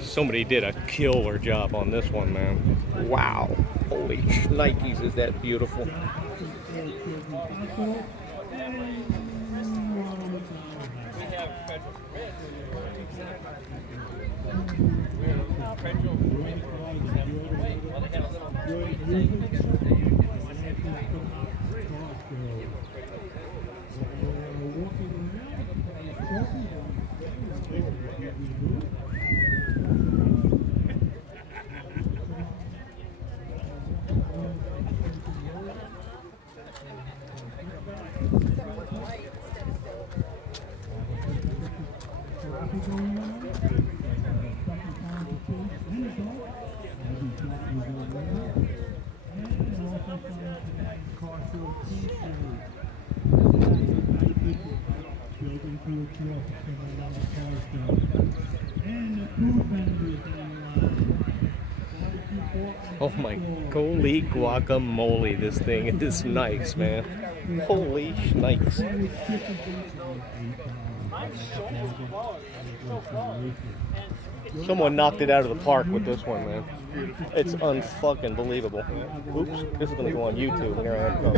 Somebody did a killer job on this one, man. Wow. Holy shnikes, is that beautiful. Oh my, holy guacamole, this thing is nice, man. Holy shnikes. Someone knocked it out of the park with this one, man. It's unfucking believable. Oops, this is gonna go on YouTube. Here I am.